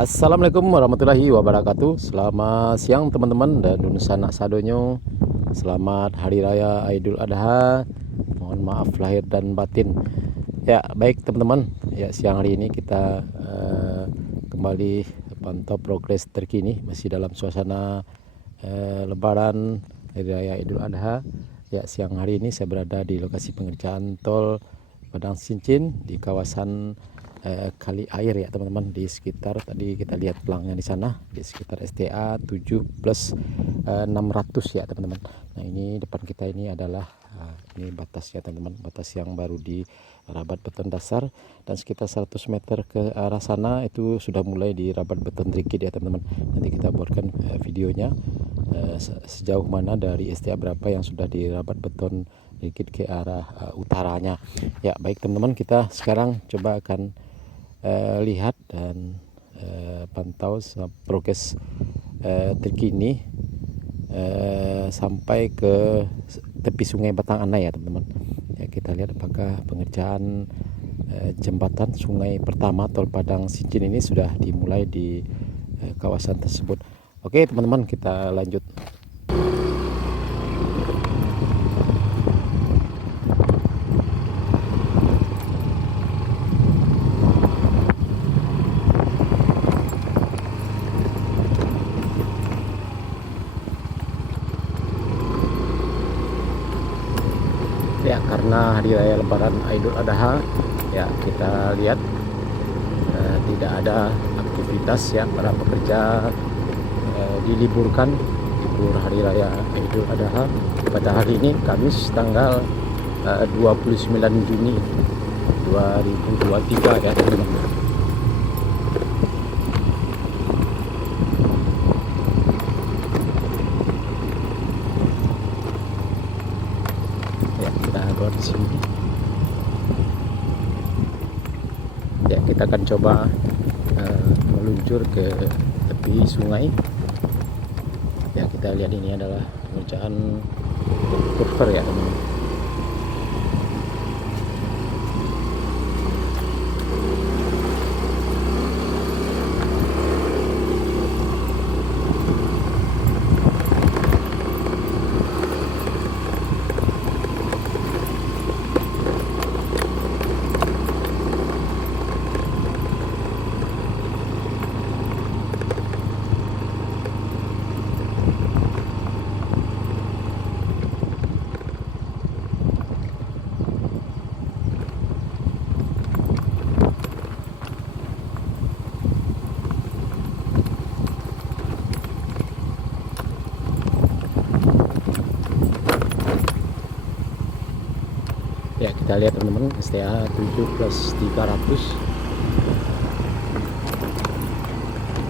Assalamualaikum warahmatullahi wabarakatuh. Selamat siang teman-teman dan Dunusana Sadonyo. Selamat Hari Raya Idul Adha. Mohon maaf lahir dan batin. Ya baik teman-teman. Ya siang hari ini kita kembali pantau progres terkini masih dalam suasana Lebaran Hari Raya Idul Adha. Ya siang hari ini saya berada di lokasi pengerjaan tol Padang Sincin di kawasan kali air ya teman-teman, di sekitar tadi kita lihat pelangnya di sana di sekitar STA 7+600 ya teman-teman. Nah ini depan kita ini adalah ini batasnya teman-teman, batas yang baru di rabat beton dasar, dan sekitar 100 meter ke arah sana itu sudah mulai di rabat beton rigid ya teman-teman. Nanti kita buatkan videonya sejauh mana dari STA berapa yang sudah di rabat beton rigid ke arah utaranya. Ya baik teman-teman, kita sekarang coba akan lihat dan pantau progres terkini sampai ke tepi sungai Batang Anai ya teman-teman. Ya, kita lihat apakah pengerjaan jembatan sungai pertama tol Padang Sincin ini sudah dimulai di kawasan tersebut. Oke teman-teman, kita lanjut. Ya karena hari raya Lebaran Idul Adha ya, kita lihat tidak ada aktivitas ya, para pekerja diliburkan libur hari raya Idul Adha pada hari ini Kamis tanggal 29 Juni 2023 ya teman-teman. Di sini ya, kita akan coba meluncur ke tepi sungai ya. Kita lihat ini adalah pengerjaan kurver ya teman-teman. Ya kita lihat teman-teman, STA 7+300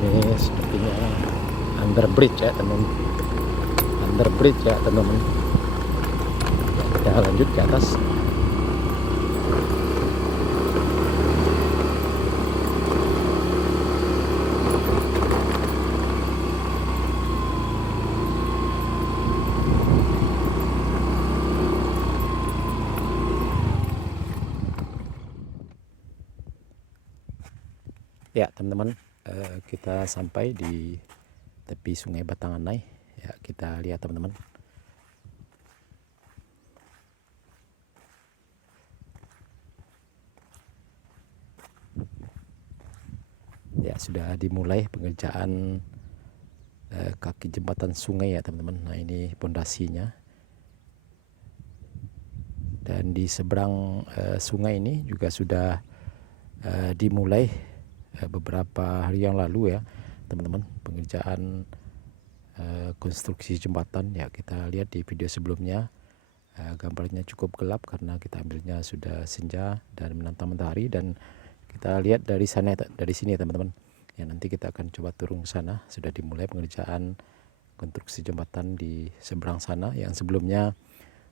ini sepertinya underbridge ya teman-teman, underbridge ya teman-teman. Kita lanjut ke atas. Ya teman-teman, kita sampai di tepi sungai Batang Anai ya. Kita lihat teman-teman, ya sudah dimulai pengerjaan kaki jembatan sungai ya teman-teman. Nah ini pondasinya, dan di seberang sungai ini juga sudah dimulai beberapa hari yang lalu ya teman-teman, pengerjaan konstruksi jembatan ya. Kita lihat di video sebelumnya, gambarnya cukup gelap karena kita ambilnya sudah senja dan menantang matahari, dan kita lihat dari sana, dari sini ya teman-teman ya. Nanti kita akan coba turun ke sana. Sudah dimulai pengerjaan konstruksi jembatan di seberang sana yang sebelumnya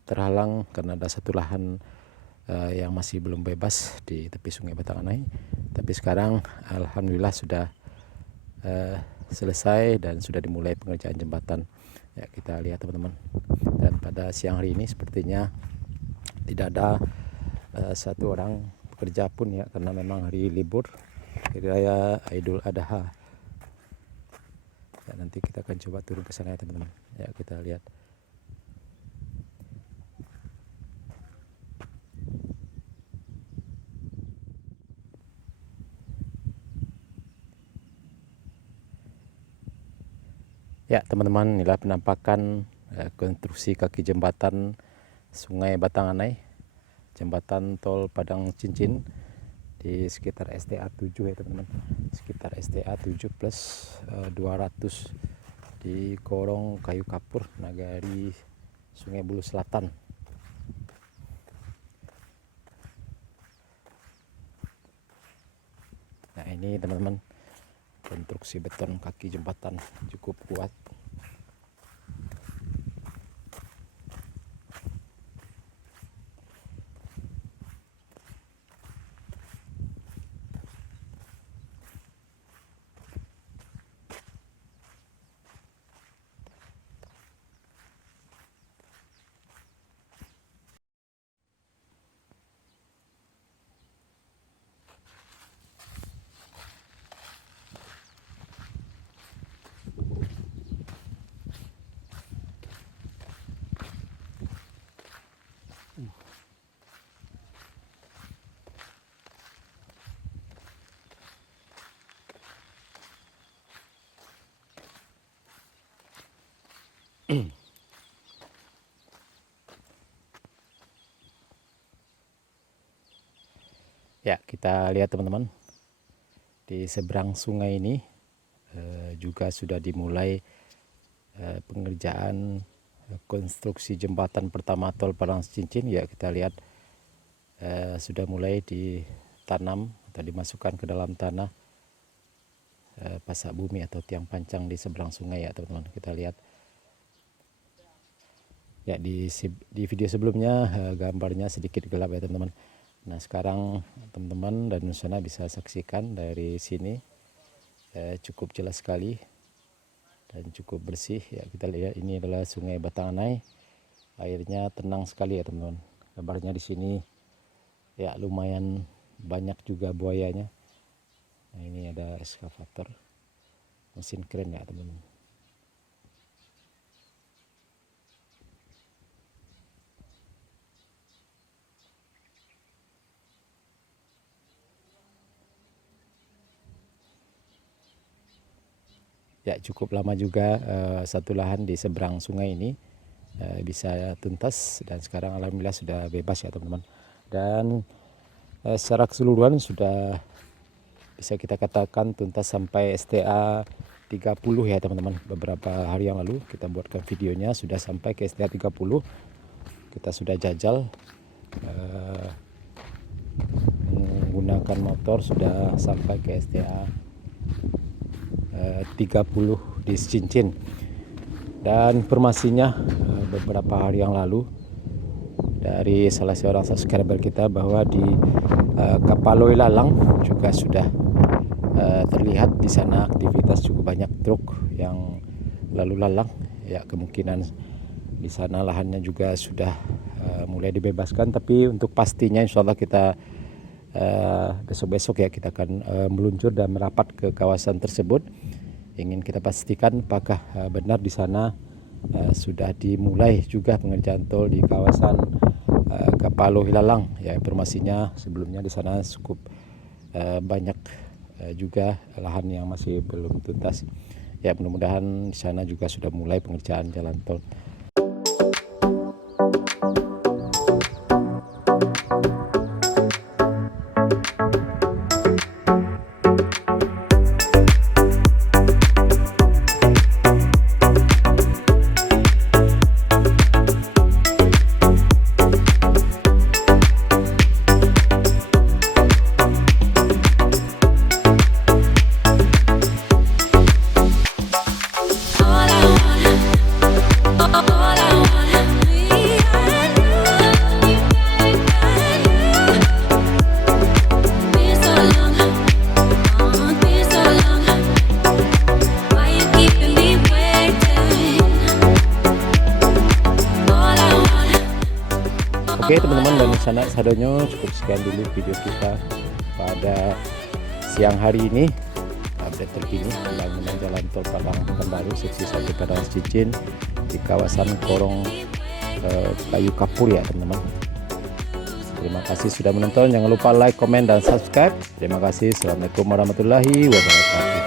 terhalang karena ada satu lahan yang masih belum bebas di tepi sungai Batang Anai. Tapi sekarang alhamdulillah sudah selesai dan sudah dimulai pengerjaan jembatan ya. Kita lihat teman-teman, dan pada siang hari ini sepertinya tidak ada satu orang pekerja pun ya, karena memang hari libur hari raya Idul Adha Ya, nanti kita akan coba turun ke sana ya teman-teman. Ya, kita lihat. Ya teman-teman, inilah penampakan konstruksi kaki jembatan Sungai Batanganai, jembatan tol Padang Cincin di sekitar STA 7 ya teman-teman, sekitar STA 7 plus 200 di Korong Kayu Kapur, Nagari, Sungai Bulu Selatan. Nah ini teman-teman, konstruksi beton kaki jembatan cukup kuat. Ya, kita lihat teman-teman, di seberang sungai ini juga sudah dimulai pengerjaan konstruksi jembatan pertama tol Padang Cincin. Ya, kita lihat sudah mulai ditanam atau dimasukkan ke dalam tanah pasak bumi atau tiang pancang di seberang sungai ya teman-teman. Kita lihat ya di video sebelumnya gambarnya sedikit gelap ya teman-teman. Nah sekarang teman-teman dan Nusana bisa saksikan dari sini cukup jelas sekali dan cukup bersih ya. Kita lihat ini adalah Sungai Batanganai, airnya tenang sekali ya teman-teman. Gambarnya di sini ya lumayan banyak juga buayanya. Nah ini ada eskavator, mesin keren ya teman-teman. Ya cukup lama juga satu lahan di seberang sungai ini bisa tuntas, dan sekarang alhamdulillah sudah bebas ya teman-teman. Dan secara keseluruhan sudah bisa kita katakan tuntas sampai STA 30 ya teman-teman. Beberapa hari yang lalu kita buatkan videonya, sudah sampai ke STA 30. Kita sudah jajal menggunakan motor, sudah sampai ke STA 30 di Cincin. Dan informasinya beberapa hari yang lalu dari salah seorang subscriber kita bahwa di Kapaloi Lalang juga sudah terlihat di sana aktivitas cukup banyak truk yang lalu lalang ya. Kemungkinan di sana lahannya juga sudah mulai dibebaskan, tapi untuk pastinya insya Allah kita besok-besok ya kita akan meluncur dan merapat ke kawasan tersebut. Ingin kita pastikan apakah benar di sana sudah dimulai juga pengerjaan tol di kawasan Kapaloi Lalang ya. Informasinya sebelumnya di sana cukup banyak juga lahan yang masih belum tuntas ya. Mudah-mudahan di sana juga sudah mulai pengerjaan jalan tol. Oke teman-teman dan sanak sadonyo, cukup sekian dulu video kita pada siang hari ini. update terkini pembangunan jalan tol Padang Pekanbaru seksi 1 Padang Cicin di kawasan Korong Kayu Kapur ya teman-teman. Terima kasih sudah menonton, jangan lupa like, komen, dan subscribe. Terima kasih. Assalamualaikum warahmatullahi wabarakatuh.